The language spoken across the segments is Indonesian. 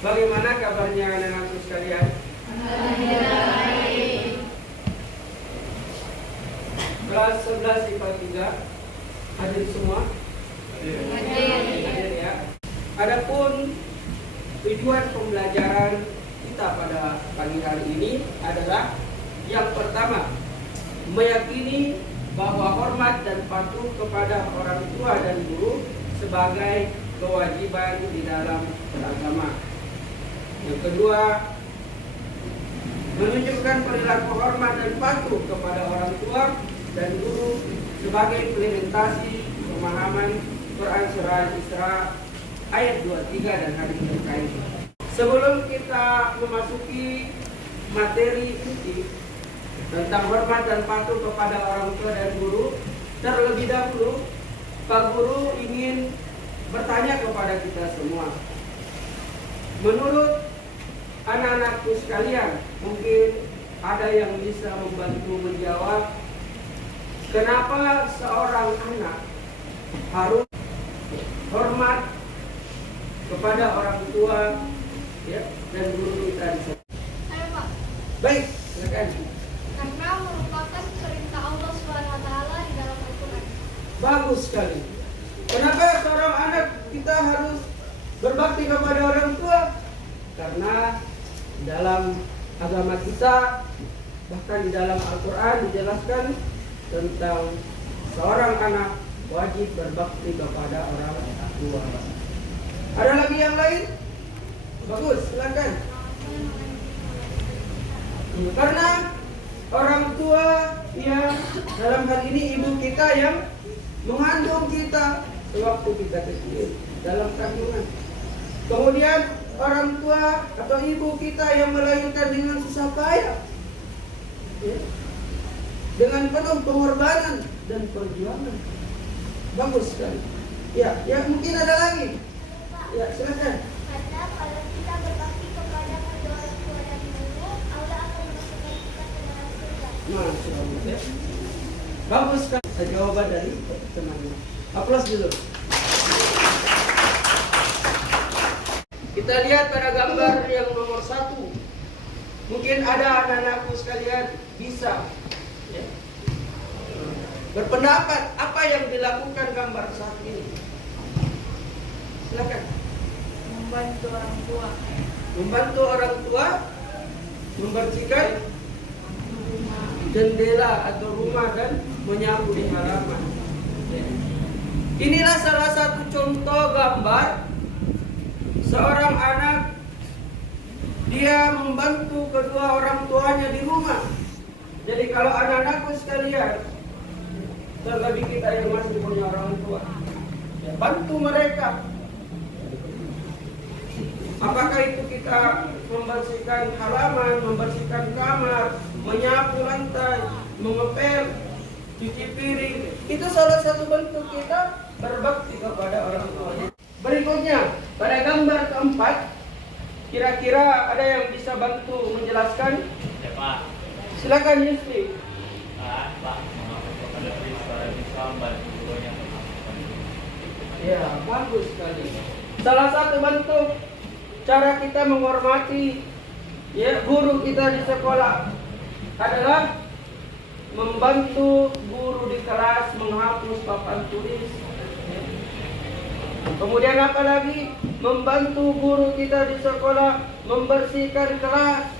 Bagaimana kabarnya anak-anakku sekalian? Kelas 11 IPA 3 hadir semua? Hadir ya. Adapun tujuan pembelajaran kita pada pagi hari ini adalah yang pertama, meyakini bahwa hormat dan patuh kepada orang tua dan guru sebagai kewajiban di dalam beragama. Yang kedua, menunjukkan perilaku hormat dan patuh kepada orang tua dan guru sebagai implementasi pemahaman Quran Surah Isra ayat 23 dan hadis terkait. Sebelum kita memasuki materi inti tentang hormat dan patuh kepada orang tua dan guru, terlebih dahulu Pak Guru ingin bertanya kepada kita semua. Menurut anak-anakku sekalian, mungkin ada yang bisa membantu menjawab, kenapa seorang anak harus hormat kepada orang tua ya, dan guru kita di sana? Ayo Pak. Baik, silakan. Karena merupakan perintah Allah SWT di dalam Al-Quran. Bagus sekali. Kenapa seorang anak kita harus berbakti kepada orang tua? Karena dalam agama kita, bahkan di dalam Al-Quran dijelaskan tentang seorang anak wajib berbakti kepada orang tua. Ada lagi yang lain? Bagus, silakan. Karena orang tua yang dalam hal ini ibu kita yang mengandung kita sewaktu kita kecil dalam kandungan. Kemudian orang tua atau ibu kita yang melahirkan dengan susah payah, ya, dengan penuh pengorbanan dan perjuangan. Bagus sekali. Ya, mungkin ada lagi. Ya, silakan. Karena kalau kita berbakti kepada kedua orang tua dan guru, Allah akan memasukkan kita ke dalam surga. Masya Allah, ya. Bagus sekali jawaban dari temannya. Aplaus dulu. Kita lihat pada gambar yang nomor 1. Mungkin ada anak-anakku sekalian bisa ya, berpendapat apa yang dilakukan gambar saat ini. Silakan. Membantu orang tua. Membantu orang tua membersihkan jendela atau rumah dan menyapu di halaman. Inilah salah satu contoh gambar seorang anak, dia membantu kedua orang tuanya di rumah. Jadi kalau anak-anakku sekalian, terlebih kita yang masih punya orang tua, ya, bantu mereka. Apakah itu kita membersihkan halaman, membersihkan kamar, menyapu lantai, mengepel, cuci piring, itu salah satu bentuk kita berbakti kepada orang tua. Berikutnya, pada gambar keempat, kira-kira ada yang bisa bantu menjelaskan? Ya Pak. Silakan Yusri. Pak, kepada siswa bantu yang Ya, bagus sekali. Salah satu bentuk cara kita menghormati ya guru kita di sekolah adalah membantu guru di kelas menghapus papan tulis. Kemudian apa lagi? Membantu guru kita di sekolah membersihkan kelas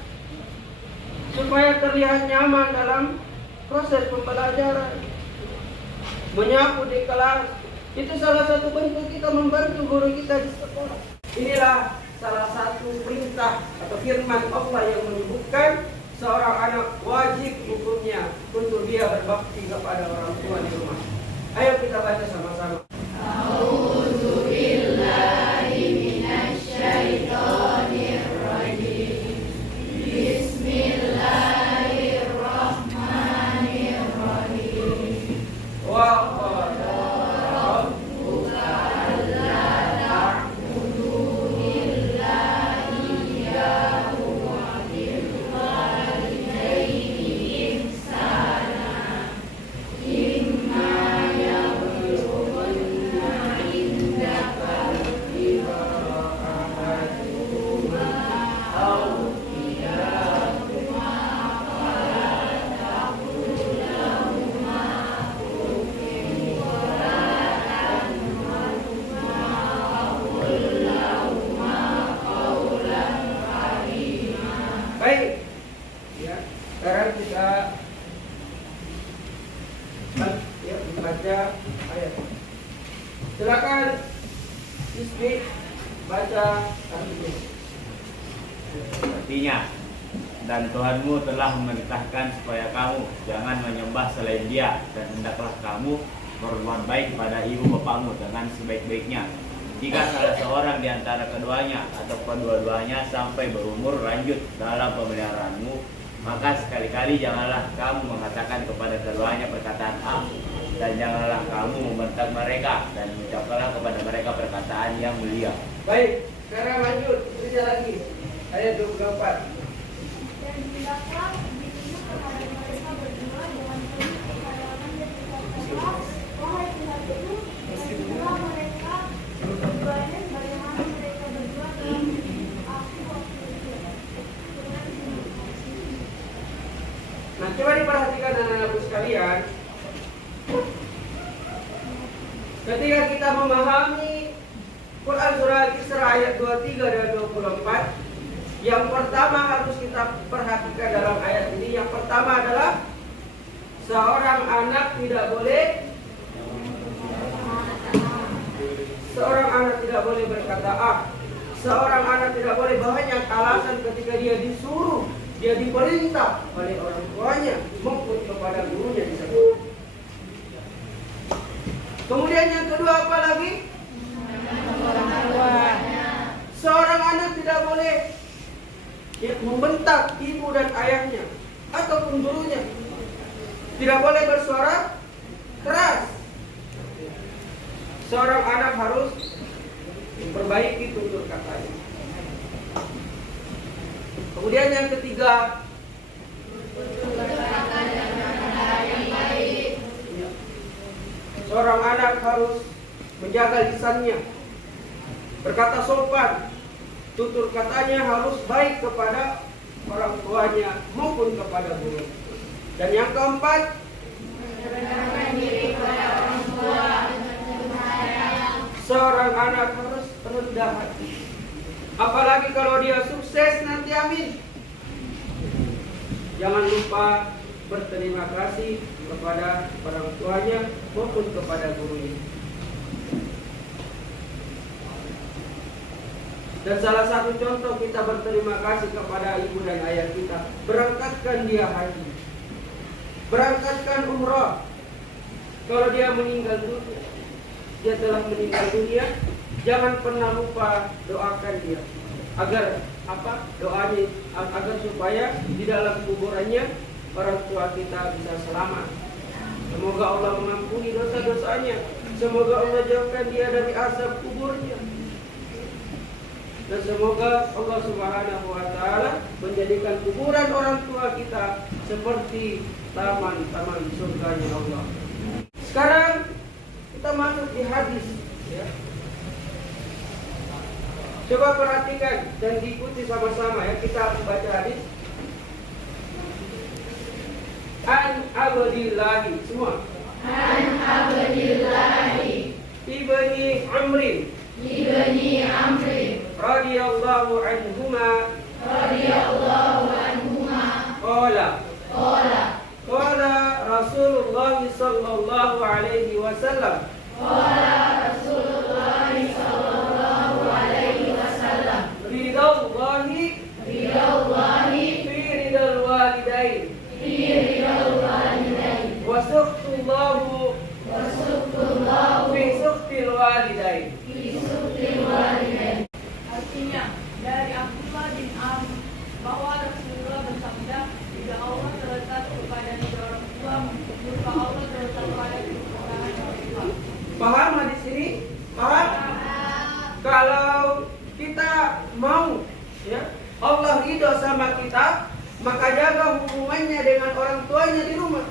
supaya terlihat nyaman dalam proses pembelajaran. Menyapu di kelas itu salah satu bentuk kita membantu guru kita di sekolah. Inilah salah satu perintah atau firman Allah yang menyebutkan seorang anak wajib hukumnya untuk dia berbakti kepada orang tua di rumah. Ayo kita baca sama-sama. Baik, ya, sekarang kita baca ayat. Silakan Ismi baca artinya. Artinya, dan Tuhanmu telah memerintahkan supaya kamu jangan menyembah selain Dia, dan hendaklah kamu berbuat baik pada ibu bapakmu dengan sebaik-baiknya. Jika salah seorang di antara keduanya atau kedua-duanya sampai berumur lanjut dalam pemeliharaanmu, maka sekali-kali janganlah kamu mengatakan kepada keduanya perkataan A, dan janganlah kamu membentak mereka, dan ucapkanlah kepada mereka perkataan yang mulia. Baik, sekarang lanjut, baca lagi ayat 24. Dan hendaklah ditujukan kepada mereka berdua dengan penuh kekayaan dan kekayaan. Wahai Tuhan itu, berikanlah mereka keduanya sebagaimana mereka berdua telah mendidik aku waktu itu. Nah, coba diperhatikan anak-anakku sekalian. Ketika kita memahami Quran surah Al-Isra ayat 23 dan 24, yang pertama harus kita perhatikan dalam ayat ini, yang pertama adalah seorang anak tidak boleh berkata ah. Seorang anak tidak boleh banyak alasan ketika dia disuruh, dia diperintah oleh orang tuanya maupun kepada gurunya di sekolah. Kemudian yang kedua apa lagi? Seorang anak tidak boleh membentak ibu dan ayahnya ataupun gurunya. Tidak boleh bersuara keras. Seorang anak harus memperbaiki tutur katanya. Kemudian yang ketiga, seorang anak harus menjaga lisannya, berkata sopan, tutur katanya harus baik kepada orang tuanya maupun kepada guru. Dan yang keempat, seorang anak harus rendah hati. Apalagi kalau dia sukses nanti, amin. Jangan lupa berterima kasih kepada orang tuanya maupun kepada gurunya. Dan salah satu contoh kita berterima kasih kepada ibu dan ayah kita, berangkatkan dia haji, berangkatkan umrah. Kalau dia meninggal dunia, dia telah meninggal dunia, jangan pernah lupa doakan dia agar doanya agar supaya di dalam kuburannya orang tua kita bisa selamat. Semoga Allah mengampuni dosa-dosanya, semoga Allah jauhkan dia dari azab kuburnya, dan semoga Allah Subhanahu wa taala menjadikan kuburan orang tua kita seperti taman-taman surganya Allah. Sekarang kita masuk di hadis, ya. Coba perhatikan dan diikuti sama-sama, ya. Kita baca hadis. An Abdillahi, semua. An Abdillahi ibni Amrin radhiyallahu anhuma qala Rasulullah sallallahu alaihi wasallam ridallahi fi ridal walidain wa sukhtullahi fi sukhtil walidain. Artinya, dari Abdullah bin Amr bahwa Rasulullah bersabda, jika Allah terletak kepada kedua orang tua, maka Allah terletak pada kekurangan orang tua. Paham hadis ini? Paham? Kalau kita mau ya Allah ridho sama kita, maka jaga hubungannya dengan orang tuanya di rumah.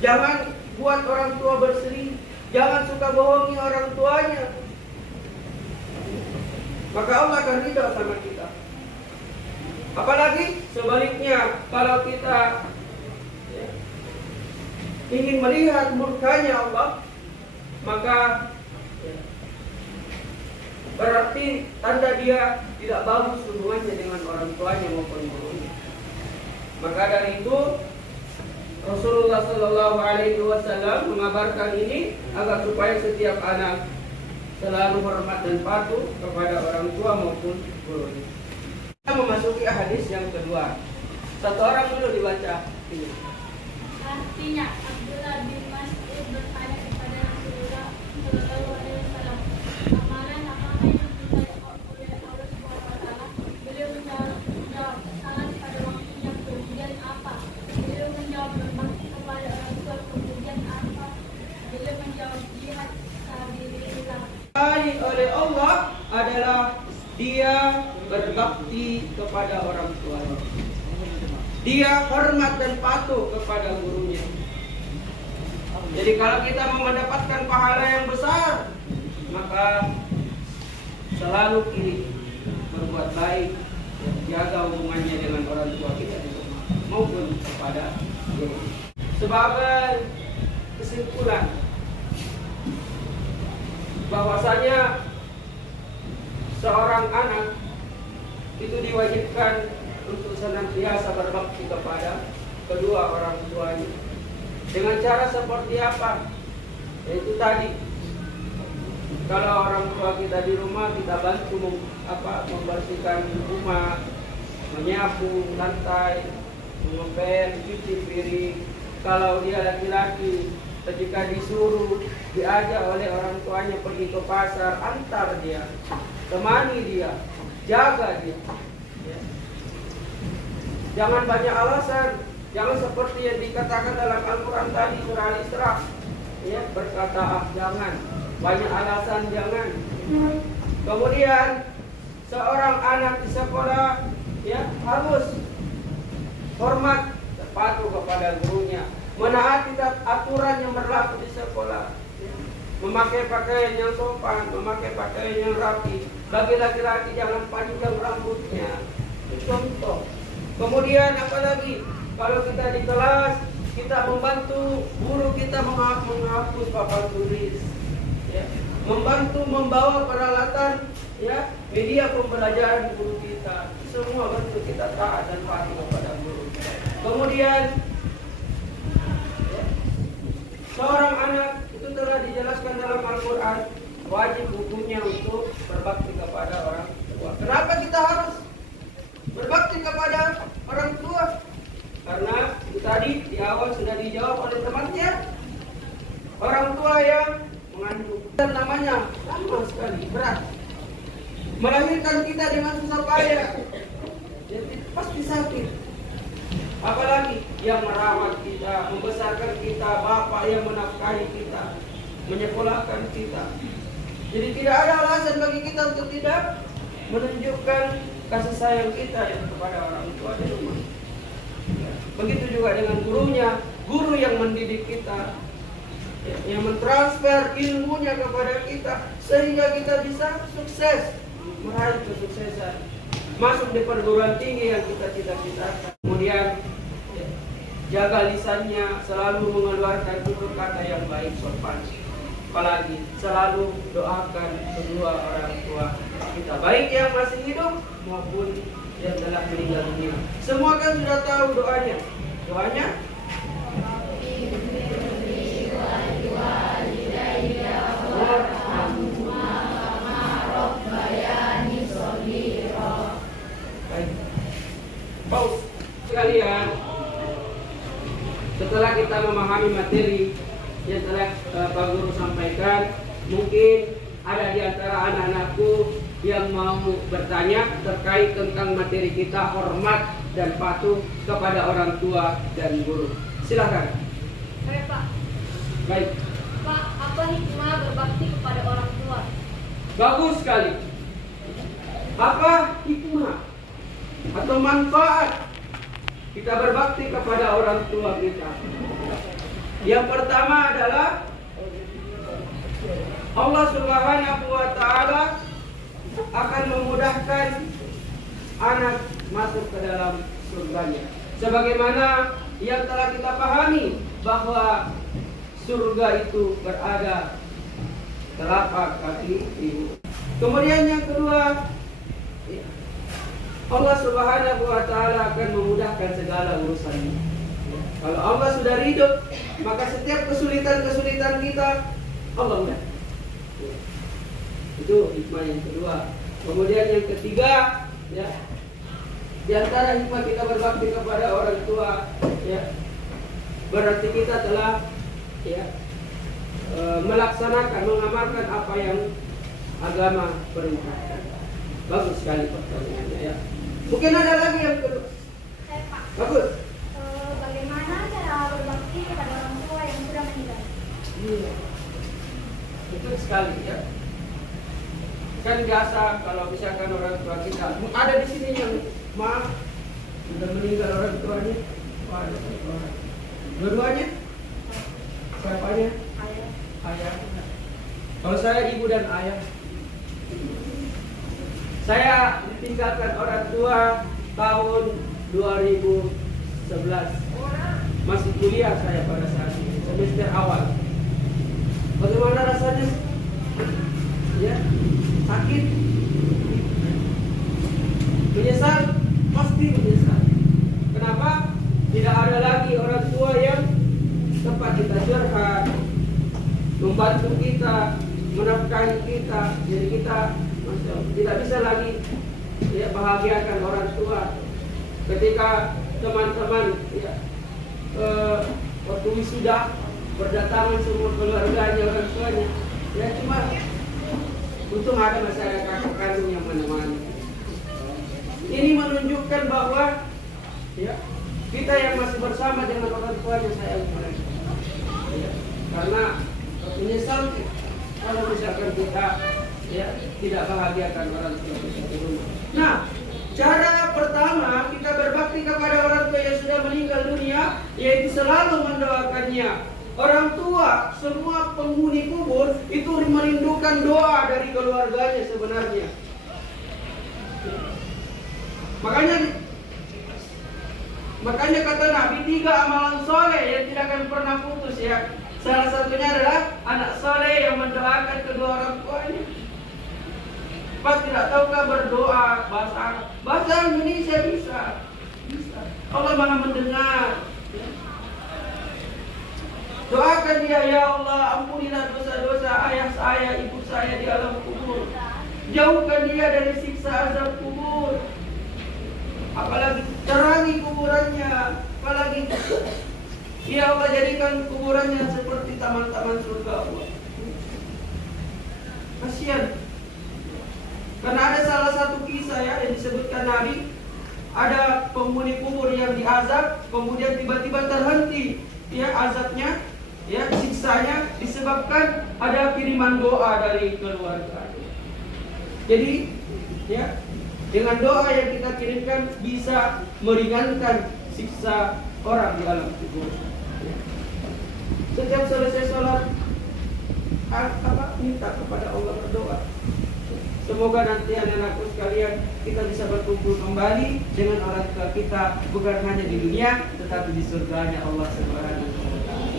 Jangan buat orang tua berselingkuh, jangan suka bohongi orang tuanya. Maka Allah akan ridho sama kita. Apalagi sebaliknya, kalau kita ya, ingin melihat murkanya Allah, maka ya, berarti tanda dia tidak bagus hubungannya dengan orang tuanya maupun gurunya. Maka dari itu Rasulullah Sallallahu Alaihi Wasallam mengabarkan ini agar supaya setiap anak selalu hormat dan patuh kepada orang tua maupun gurunya. Kita memasuki hadis yang kedua. Satu orang dulu dibaca ini. Artinya, Abdullah bin Mas'ud bertanya kepada Rasulullah Sallallahu Alaihi Wasallam, amalan apa yang diperintahkan oleh Allah Subhanahu Wa Taala? Beliau menjawab, salat pada waktunya. Kemudian apa? Beliau menjawab, berbakti kepada orang tua. Kemudian apa? Beliau menjawab, jihad sabilillah. Oleh Allah adalah dia berbakti kepada orang tuanya. Dia hormat dan patuh kepada gurunya. Jadi kalau kita mau mendapatkan pahala yang besar, maka selalu pilih berbuat baik, jaga hubungannya dengan orang tua kita di rumah maupun kepada guru. Sebagai kesimpulan, bahwasanya seorang anak itu diwajibkan untuk senantiasa berbakti kepada kedua orang tuanya. Dengan cara seperti apa? Yaitu tadi, kalau orang tua kita di rumah, kita bantu membersihkan rumah, menyapu lantai, mengepel, cuci piring. Kalau dia laki-laki, ketika disuruh diajak oleh orang tuanya pergi ke pasar, antar dia, temani dia, jaga dia. Ya. Jangan banyak alasan, jangan seperti yang dikatakan dalam Al-Quran tadi surah Al-Isra, ya, berkata jangan, banyak alasan jangan. Kemudian seorang anak di sekolah ya harus hormat, patuh kepada gurunya, menaati aturan yang berlaku di sekolah, memakai pakaian yang sopan, memakai pakaian yang rapi. Bagi laki-laki jangan panjang rambutnya, itu contoh. Kemudian apalagi kalau kita di kelas, kita membantu guru kita menghapus papan tulis, ya, membantu membawa peralatan, ya, media pembelajaran guru kita. Semua bentuk kita taat dan patuh kepada guru. Kemudian ya, seorang anak itu telah dijelaskan dalam Al-Quran, wajib hukumnya untuk berbakti kepada orang tua. Kenapa kita harus berbakti kepada orang tua? Karena itu tadi di awal sudah dijawab oleh temannya, orang tua yang mengandung. Dan namanya sama sekali berat, melahirkan kita dengan susah payah, jadi pasti sakit. Apalagi yang merawat kita, membesarkan kita, bapak yang menafkahi kita, menyekolahkan kita. Jadi tidak ada alasan bagi kita untuk tidak menunjukkan kasih sayang kita ya kepada orang tua di rumah. Begitu juga dengan gurunya, guru yang mendidik kita, ya, yang mentransfer ilmunya kepada kita sehingga kita bisa sukses, meraih kesuksesan, masuk di perguruan tinggi yang kita cita-citakan. Kemudian ya, jaga lisannya, selalu mengeluarkan tutur kata yang baik sopan. apalagi selalu doakan kedua orang tua kita, baik yang masih hidup maupun yang telah meninggal dunia. Semua kan sudah tahu doanya. Doanya Paus sekalian, setelah kita memahami materi yang telah Pak Guru sampaikan, mungkin ada di antara anak-anakku yang mau bertanya terkait tentang materi kita, hormat dan patuh kepada orang tua dan guru. Silakan. Oke, Pak. Baik. Pak, apa hikmah berbakti kepada orang tua? Bagus sekali. Apa hikmah atau manfaat kita berbakti kepada orang tua kita? Yang pertama adalah Allah Subhanahu wa Ta'ala akan memudahkan anak masuk ke dalam surganya. Sebagaimana yang telah kita pahami bahwa surga itu berada telapak kaki ibu. Kemudian yang kedua, Allah Subhanahu wa Ta'ala akan memudahkan segala urusannya. Kalau Allah sudah ridho, maka setiap kesulitan-kesulitan kita Allah mudah. Itu hikmah yang kedua. Kemudian yang ketiga, ya, di antara hikmah kita berbakti kepada orang tua, ya, berarti kita telah, ya, melaksanakan, mengamalkan apa yang agama perintahkan. Bagus sekali pertanyaannya, ya. Mungkin ada lagi yang kedua. Saya, Pak. Bagus. Bagaimana cara berbakti kepada orang tua yang sudah meninggal? Iya. Betul sekali, ya. Kan biasa kalau misalkan orang tua kita ada di sini yang maaf sudah meninggal orang tuanya, ada orang. Dua-duanya? Siapanya? Ayah. Kalau saya ibu dan ayah. Saya ditinggalkan orang tua tahun 2011. Masih kuliah saya pada saat itu, semester awal. Bagaimana rasanya? Ya, sakit. Menyesal? Pasti menyesal. Kenapa? Tidak ada lagi orang tua yang tempat kita curhat, membantu kita, menafkahi kita. Jadi kita tidak bisa lagi, ya, bahagiakan orang tua. Ketika teman-teman, ya, waktu wisuda berdatangan semua keluarganya, orang tuanya, ya, cuma untung ada masyarakat kakak kandung yang menemani. Ini menunjukkan bahwa, ya, kita yang masih bersama dengan orang tuanya sayang mereka, ya, karena menyesal kalau misalkan kita, ya, tidak bahagiakan orang tua kita di rumah. Nah, cara pertama kita berbakti kepada orang tua yang sudah meninggal dunia, yaitu selalu mendoakannya. Orang tua, semua penghuni kubur itu merindukan doa dari keluarganya sebenarnya. Makanya kata Nabi, 3 amalan soleh yang tidak akan pernah putus, ya. Salah satunya adalah anak soleh yang mendoakan kedua orang tuanya. Pak, tidak tahukah berdoa bahasa Arab? Bahasa Indonesia bisa. Allah Maha mendengar. Doakan dia, ya Allah, ampunilah dosa-dosa ayah saya, ibu saya di alam kubur. Jauhkan dia dari siksa azab kubur. Apalagi terangi kuburannya. Apalagi, ya Allah, jadikan kuburannya seperti taman-taman surga Allah. Kasihan. Karena ada salah satu kisah, ya, yang disebutkan Nabi, ada penghuni kubur yang diazab, kemudian tiba-tiba terhenti, ya, azabnya, ya, siksanya disebabkan ada kiriman doa dari keluarga. Jadi, ya, dengan doa yang kita kirimkan bisa meringankan siksa orang di alam kubur. Ya. Setiap selesai sholat, minta kepada Allah, berdoa. Semoga nanti anak-anakku sekalian kita bisa berkumpul kembali dengan orang tua kita, bukan hanya di dunia tetapi di surganya Allah Subhanahu wa Ta'ala.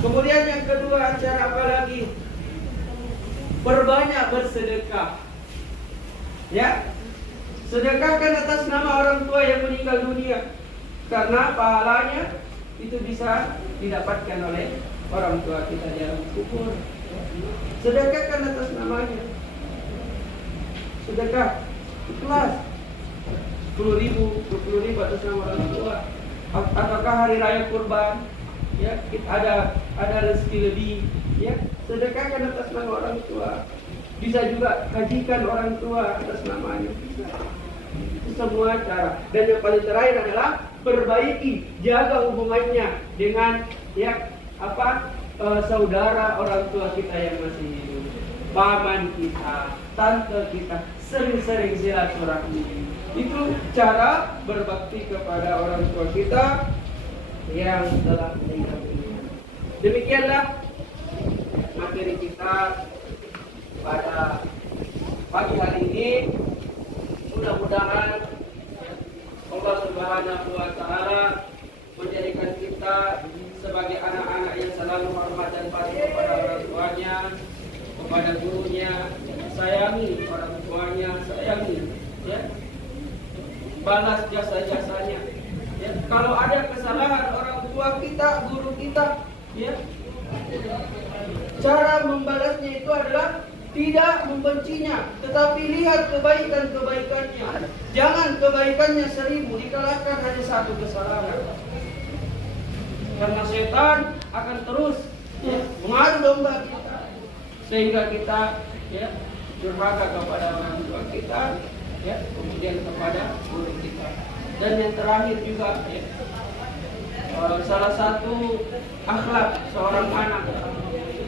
Kemudian yang kedua, cara apa lagi? Perbanyak bersedekah. Ya, sedekahkan atas nama orang tua yang meninggal dunia, karena pahalanya itu bisa didapatkan oleh orang tua kita di alam kubur. Sedekahkan atas namanya. Sedekah ikhlas 10.000, 20.000 atas nama orang tua. Ataukah hari raya kurban, ya, ada rezeki lebih, ya, sedekahkan atas nama orang tua. Bisa juga hajikan orang tua atas namanya, bisa. Itu semua cara. Dan yang paling terakhir adalah perbaiki, jaga hubungannya dengan saudara orang tua kita yang masih hidup, paman kita, tante kita, sering-sering silaturahmi. Itu cara berbakti kepada orang tua kita yang telah meninggal dunia. Demikianlah materi kita pada pagi hari ini. Mudah-mudahan Allah Subhanahu wa Ta'ala menjadikan kita sebagai anak-anak yang selalu hormat dan patuh kepada orang tuanya, kepada gurunya, sayangi orang tuanya, sayangi, ya, balas jasa-jasanya. Ya, kalau ada kesalahan orang tua kita, guru kita, ya, cara membalasnya itu adalah tidak membencinya, tetapi lihat kebaikan-kebaikannya. Jangan kebaikannya 1000 dikalahkan hanya satu kesalahan. Karena setan akan terus, ya, mengadu domba kita, sehingga kita, ya, durhaka kepada orang tua kita, ya, kemudian kepada guru kita. Dan yang terakhir juga, ya, salah satu akhlak seorang anak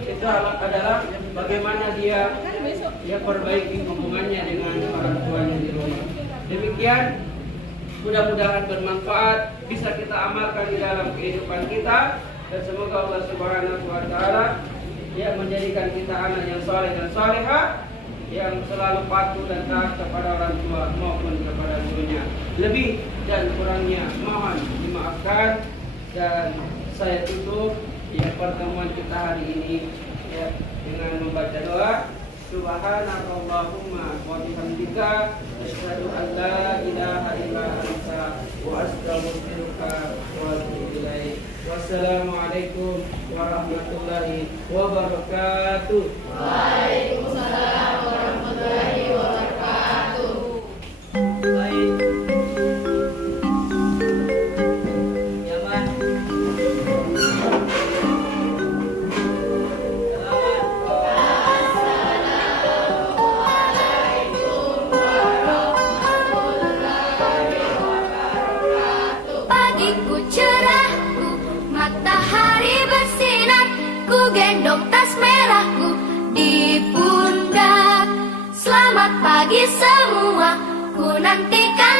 itu adalah bagaimana dia perbaiki hubungannya dengan orang tuanya di rumah. Demikian, mudah-mudahan bermanfaat, bisa kita amalkan di dalam kehidupan kita, dan semoga Allah Subhanahu wa Ta'ala, ya, menjadikan kita anak yang saleh dan salehah, yang selalu patuh dan taat kepada orang tua maupun kepada gurunya. Lebih dan kurangnya mohon dimaafkan, dan saya tutup, ya, pertemuan kita hari ini, ya, dengan membaca doa. Subhanakallahumma wa bihamdika asyhadu an la ilaha illa anta wa astaghfiruka wa atubu ilaik. Wassalamualaikum warahmatullahi wabarakatuh. Waalaikumsalam warahmatullahi wabarakatuh. Baik. Nyaman. Pagiku cerahku, matahari bersinar, ku gendong tas merahku di pundak. Selamat pagi semua, ku nantikan